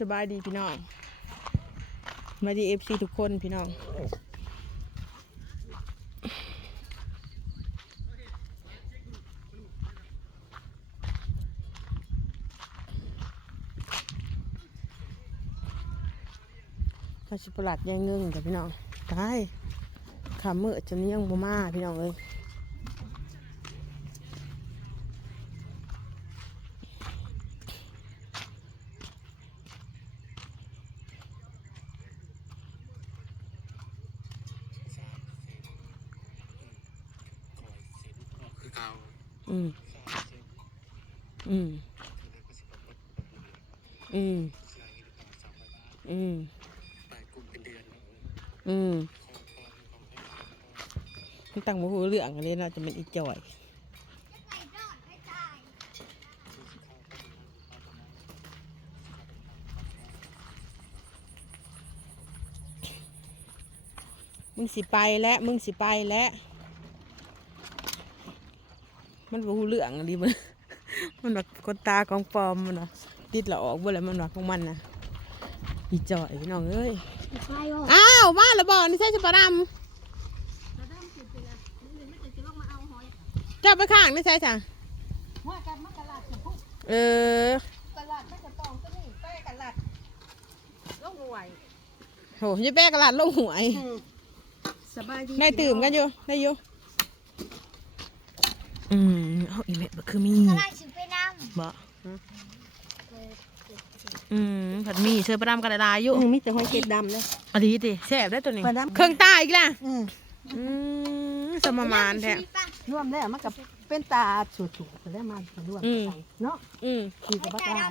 สบายดีพี่น้อง มาดีเอฟซีทุกคนพี่น้องข้าชิปลัดยังเงึงแต่พี่น้องตายขามือจนยังบ่มาพี่น้องเอ้ย คือเก่า อื ม อืม อืม อืมไปกลุ่มอืมมันตั้งบ่ฮู้เรื่องกันเลยนะจะเป็นอีจ่อย มึงสิไปแล้ว มึงสิไปแล้ว มันบ่ฮู้เรื่องอันนี้มันมันแบบคนตากองปลอมมันนะติดละออกบ่แล้วมันว่าของมันนะอีจ่อยพี่น้องเอ้ยไปบ่อ้าวมาและบ่นี่ใช่สปาดำเจ้าไปข้างนี่ใช่จ้ะว่ากันมากระลาดจะพูดเออกระลาดไม่จะตองก็นี่แป้กระลาดลงหน่วยโหยายแป้กระลาดลงหวยสบายดีได้ตื่มกันอยู่ได้อยู่ อืมเอาอีเมลบ่คือมีกระลาดสิไปนบ่อืมผัดหมีเสื้อประดำกระดาษอยู่ำมีแต่หอยเกล็ดดำเลยอันนี้ติแซ่บได้ตัวนี้ ปลาดำเครื่องใต้อีกล่ะอืมอืมสมมานแท้ รวมแล้วมันกับเป็นตาสุดๆแล้วมันรวมอืมกันเนาะอืมขี่กับบักลาย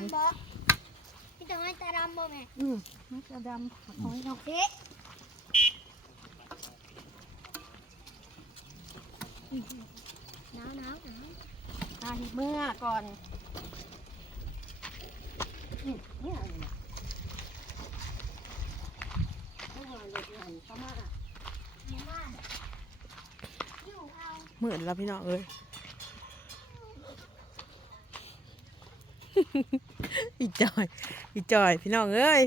พี่ต้องให้ตาดำบ่แม่อืมมันจะดำหอยเนาะเฮ้หนาวหนาวหนาว ตา เมื่อก่อนอืมเนี่ยอะไรเนี่ยเอาไว้เลยเนี่ยเข้ามาเหมือนแล้วพี่น้องเอ้ย อีจอย อีจอยพี่น้องเอ้ย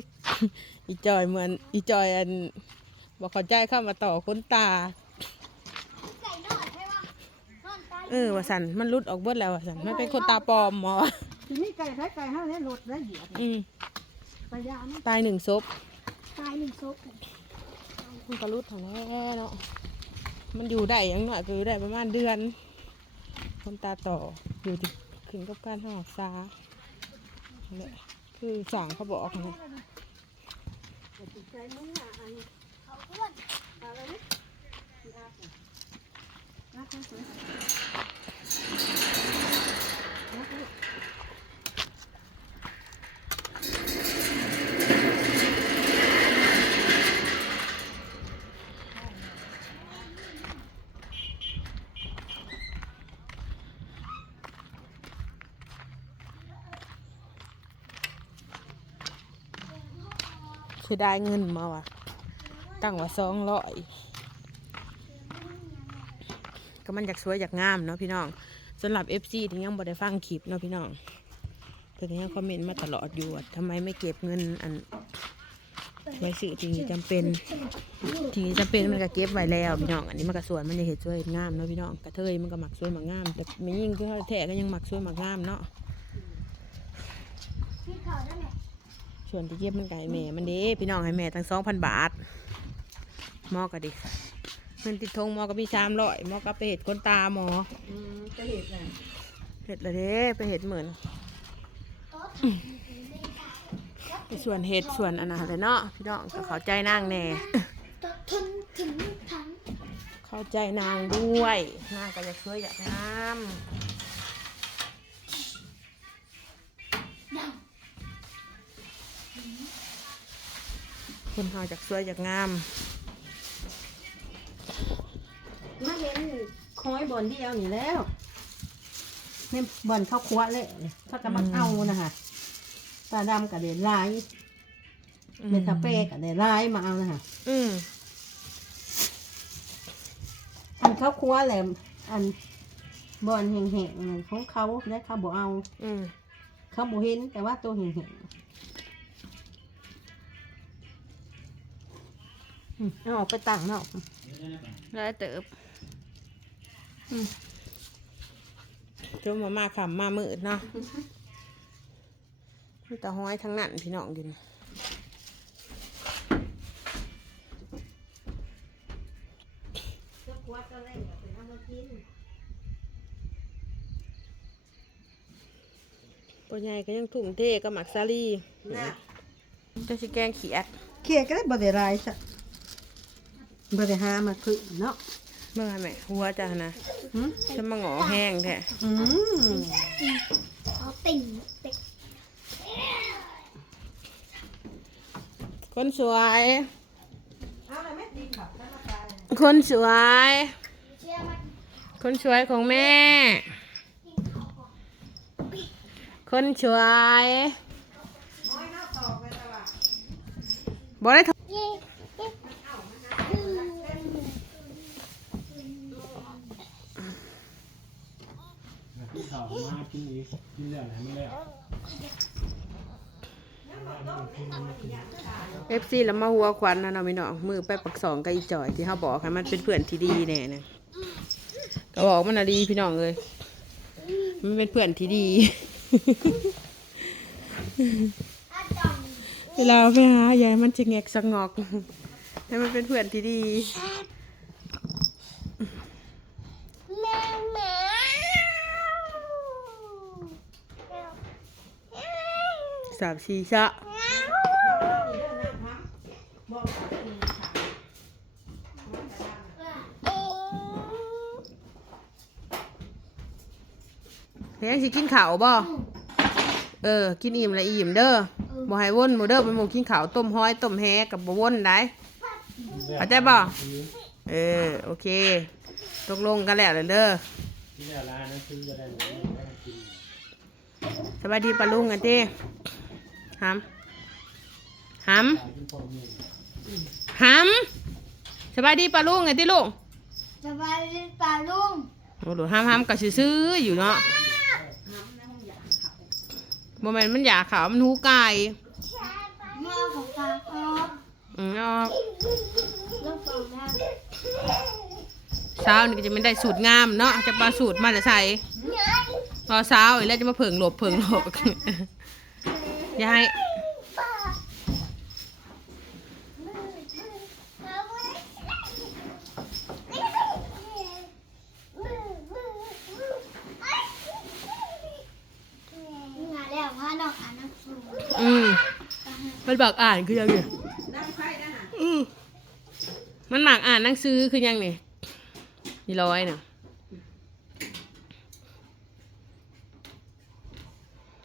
อีจอยเหมือน อีจอยอันบอกเขอใจเข้ามาต่อคนตา ไก่นอนใช่ปะนอนตาย เออว่าสันมันรุดออกเบิดแล้วว่าสันมันเป็นคนตาปลอมหมอวะทีนี้ไก่ไก่ไก่ห้าเนี่ยหลุดแล้วเหยียบอืมไปยามนตายหนึ่งศพตายหนึ่งศพมันก็รุดของแน่เนาะมันอยู่ได้อยังหน่อยก็อยู่ได้ประมาณเดือน คนตาต่ออยู่ที่ขึ้นกับการทำหักษาเนี่ยคือสั่งเขาบอกนะใจมึงอะอันเขาอ้วนอะไรนี่ รักนะสวยรักลูกเสียดายเงินมาว่ะตั้งว่าสองร้อย ก็มันอยากสวยอยากงามเนาะพี่น้องสำหรับ FC ที่ยังบ่ได้ฟังคลิปเนาะพี่น้องเพิ่นยังคอมเมนต์มาตลอดอยู่ว่าทำไมไม่เก็บเงินอันไว้ซื้อที่จำเป็นที่จำเป็นมันก็เก็บไว้แล้วพี่น้องอันนี้มันก็สวยมันจะเห็นสวยเห็นงามเนาะพี่น้องกระเทยมันก็หมักสวยหมักงาม แต่ไม่ยิ่งคือเขาแท้ก็ยังหมักสวยหมักงามเนาะพี่เขาได้ไหมส่วนที่เก็บมันไก่แม่มันเด้พี่น้องให้แม่ตั้งสองพันบาทมอก็ดิ เงินติดทงหมอก็มีสามร้อยหมอก็ไปเห็ดคนตาหมออืมจะเห็นไงเห็ดละเด้ไปเห็ดเหมือนไปส่วนเห็ดส่วนอันนั้นเลยเนาะพี่น้องก็เข้าใจนางแน่ตดทนถึงทั้งเข้าใจนางด้วยนางก็อยากช่วยอยากงามคนเขาอยากช่วยอยากงาม คอยบอลเดียวนี่แล้วนี่บอนข้าวคั่วเลยถ้ากจะมาเอานะคะตาดำกับเดรลายเมทาเป้กับเดรลายมาเอานะคะอันข้าวคั่วแหลมอันบอนแห่งๆของเขาได้เขาบอกเอา อืมเขาบอกเห็นแต่ว่าตัวแห่งๆเอาออกไปต่างนอกแล้วเติบ จมมามาขำมามืดเนาะมีแต่ห้อยทั้งนั้นพี่น้องกินก็ควักอะไรเป็นเอามากินปัญญก็ยังถุ่มเทกับหมักซาลีน่ะจะสิแกงเขียดเขียดก็ได้บ่ได้หลายจ้ะบ่ได้หามาคือเนาะ เมื่อไหร่หัวจ้ะนะหึจะมาหงอแห้งแท้อืมเอาติ่งติ่งคนสวยเอาอะไรแม่ดีค่ะธรรมดาเลยคนสวยเชื่อมันคนสวยของแม่ คนสวยน้อยเนาะตอกเลยแต่ว่าบอได้ท เย้ ที่เขา มากินอีกกินเรื่อไหนไม่แล้วเอฟซีแล้วมาหัวควันนะเนาะพี่น้องมือไปปักสองกับอีจอยที่เขาบอกให้มันเป็นเพื่อนที่ดีแน่นะก็บอกมันน่ะดีพี่น้องเลยมันเป็นเพื่อนที่ดีเวลาไปหายายมันจะแงกสงอกให้มันเป็นเพื่อนที่ดี แม่แม่ สามสี่ชะบอกว่าเรื่องนี้ค่ะเพียงสิกินข้าวบ่เออ กินอิ่มละอิ่มเด้อบ่ให้วนบ่เด้อเป็นหมูกินข้าวต้มห้อยต้มแฮกับบ่วนได้เข้าใจบ่เออ โอเค ตกลงกันแล้วเด้อที่แล้วร้านนั้นซื้อจะได้หมดไม่ต้องกินสวัสดีปาลุงกันเต้ หำหตายกินพอมีำหำสบายดีปาลุงกันเต้ลูกสบายดีป่าลุงโอ้โหห้ามห้ามก็ซื้อๆอยู่เนาะโมเมนต์มันอยากขาวมันหูไก่เมื่อของตาครบอืมเอาลูกฟองน้ำเช้านี่ก็จะไม่ได้สูตรงามเนาะจะปลาสูตรมาแต่ใส่พอเช้าอีกแล้วจะมาเผิงหลบเผิงหลบอ ย่าให้งานแล้วพาน้องอ่านหนังสืออืมมันบักอ่านคือยังไงน้ำไข่นะฮะอืมมันหมากอ่านหนังสือคือยังนี่นี่ร้อยน่ะ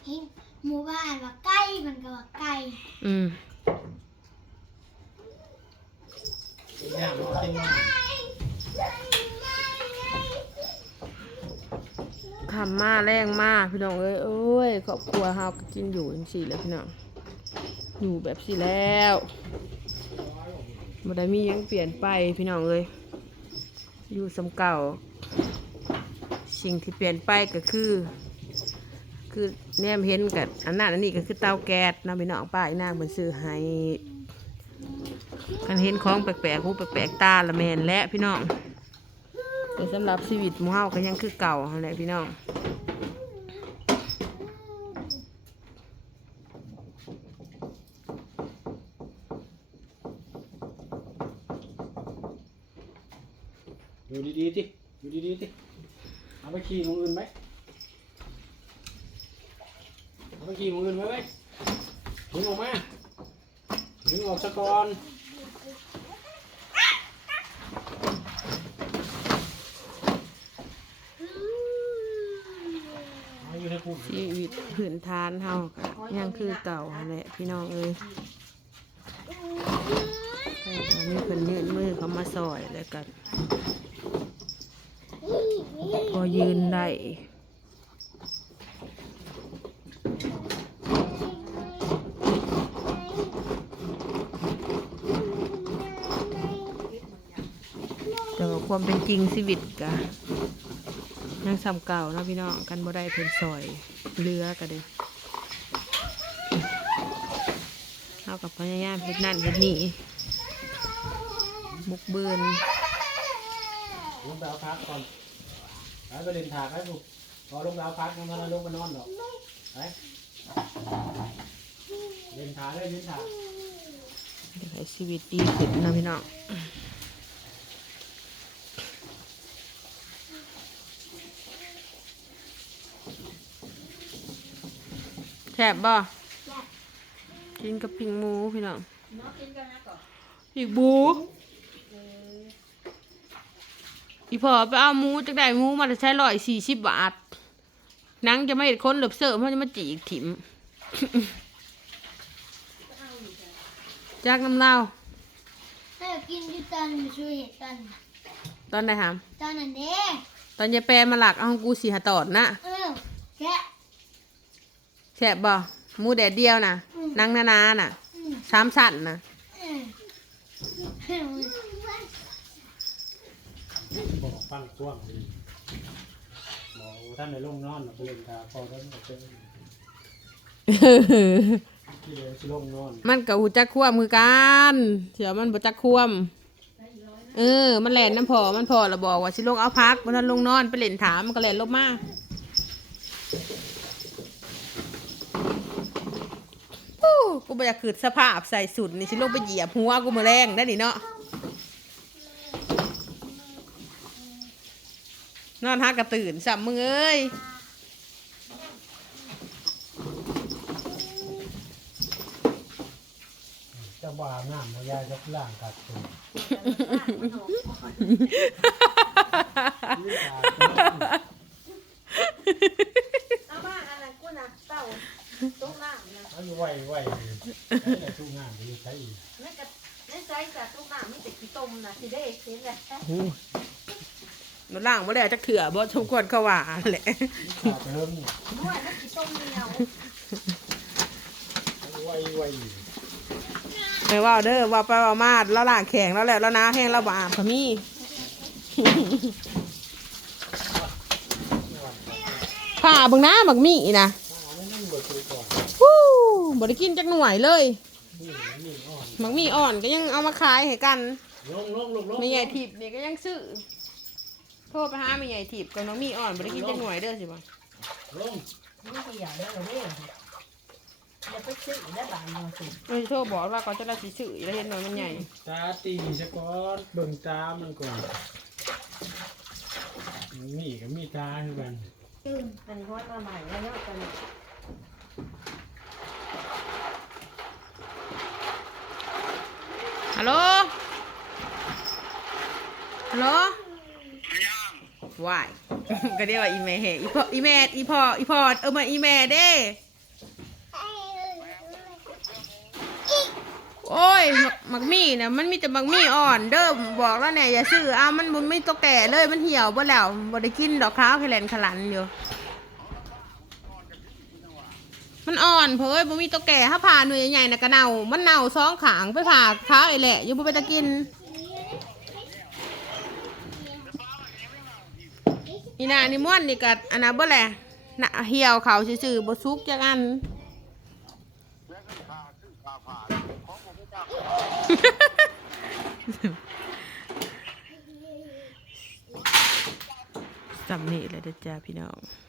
เห็น หมู่านว่าใกล้มันก็ว่าใกล้อืมย่างมันกินมาทำมาแรงมากพี่น้องเอ้ยโอ้ยครอบครัวเฮาก็กินอยู่จังสี่แล้วพี่น้องอยู่แบบสี่แล้วบ่ได้มียังเปลี่ยนไปพี่น้องเอ้ยอยู่สำเก่า สิ่งที่เปลี่ยนไปก็คือ คือแนมเห็นกับอันนั้นอันนี้ก็คือเตาแก๊สนาะพี่น้องป้าอีนางมันซื้อให้กันเห็นของแปลกๆหูแปลกๆตาละแมนและพี่น้องแต่สำหรับชีวิตหมูเฮาก็ยังคือเก่าหั่นแหละพี่น้องอยู่ดีๆสิอยู่ดีๆสิเอาไปขี่มึงอื่นไหม เอาไปขี่มึงอื่นไหมเว้ถึงออกมาถึงออกสะกอนอยู่ในกลุ่มชีวิตพื้นฐานเฮากยังคือเก่าหั่นแหละพี่น้องเอ้ยมีเพิ่นยืนมือเขามาซอยแล้วก็พอยืนได้แต่ว่า ความเป็นจริงชีวิตกะยังซ้ำเก่าเนาะพี่น้องกันบ่ได้เพิ่นซอยเรือก็เด้เฮากับพยายามเฮ็ดนั่นเฮ็ดนี่มุกเบินลงไปเอาพักก่อนไปไปเล่นถากให้ลูกพอลงไปเอาพักมันก็ลงไปนอนดอกไปเล่นถากเลยเล่นถากอยากให้ชีวิตดีขึ้นเนาะพี่น้อง แซ่บบ่กินกับปิ่งหมูพี่น้องน้องกินกันนะก่อนอีกบูอีพอไปเอาหมูจากได้หมูมาจะใช้ร้อยสี่สิบบาทหนังจะไม่เห็นคนเหลือบเสิร์ฟเพราะจะมาจีกถิ่มจากน้ำเล่าให้กินที่ตอนมาช่วยเหตุกันตอนไหนถามตอนนั้นเด้ตอนยายแปรมาหลักเอาของกูสีหาตอดนะเออแกะ แซ่บบ่หมูแดดเดียวนะอืมนังนานาน่ะอืมสามสั่นนะเออบอกฟังกว้างดีบอกท่านในลงนอนหรอกไปเล่นถากพอท่านก็เจอที่เดินสิลงนอน มันกับหูจักควมคือกันเดี๋ยวมันบ่จักควมเออ มันแล่นน้ำพอมันพอเราบอกว่าสิลงเอาพักมันทันลงนอนไปเล่นถามมันก็แล่นลงมาปู้ กูบ่อยากขืดสภาพใส่สุดนี่สิลงไปเหยียบหัวกูมาแรงได้ดิเนาะนอนฮักกระตื่นสับมึงเอ้ยจะบ้าน้ำมายายจะล่างกัดตัว เอามาอะไรกูนะเต้าตุ้งน้ำนะ เอาอยู่ไหวไหวใช้แต่ตู้งานดีใช้อีกนั่นก็นั่นใจกับตุ้งน้ำไม่ติดขี้ต้มนะสิได้เห็นเลยนล่างบ่ได้จักเถื่อบ่สมควรเขาว่าแหละขาดเพิ่มด้วยมันขี้ต้มเหนียวไหวไหวไม่ว่าเด้อว่าไปว่ามาแล้วล่างแข็งแล้วแหละแล้วนะแห้งแล้วบาปพะมีผ่าเบิ่งหน้าบักมี่นะ อันนี้นั่งบดตัวก่อน ฮู้ บ่ได้กินจักหน่วยเลยนี่นี่อ่อนบักมี่อ่อนก็ยังเอามาขายให้กันลงลงลงลงแม่ใหญ่ทิพย์นี่ก็ยังซื้อโทรไปหาแม่ใหญ่ทิพย์กับน้องมี่อ่อนบ่ได้กินจักหน่วยเด้อสิบ่ลงนี่เหี่ยวแล้วเลยอย่าไปซื้อได้บานมาสิเอ้ยโทรบอกว่าก่อนจะได้สิซื้อแล้วเห็นหน่อยมันใหญ่ตาตีสะก้อนเบิ่งตามันก่อนนี่กับมีตาคือกันอันนี้ห้อยมาใหม่แล้วเนาะกัน ฮัลโหล ฮัลโหลวายก็เรียกว่าอีแม่เหอีพ่ออีแม่อีพ่ออีพ่อเออมาอีแม่เด้โอ้ยหมักหมักมี่นะมันมีแต่หมักมี่อ่อนเด้อบอกแล้วเนี่ยอย่าซื้อเอามันมันไม่ตัวแก่เลยมันเหี่ยวบ่แล้วบ่ได้กินดอกข้าวแค่แลนขลันอยู่ มันอ่อนเพอ้ยบ่มีตัวแก่ถ้าผ่าหน่วยใหญ่ๆน่ะก็เน่ามันเน่าสองขางไปผ่าเท้าไอ้แหละอยู่บ่ไปตะกินอีน่านี่ม่วนนี่ก็อันนั้นบ่แหละน่ะเหี่ยวเขาซื่อๆบ่สุกจักอันสำนี่เลยเด้อจ้าพี่น้อง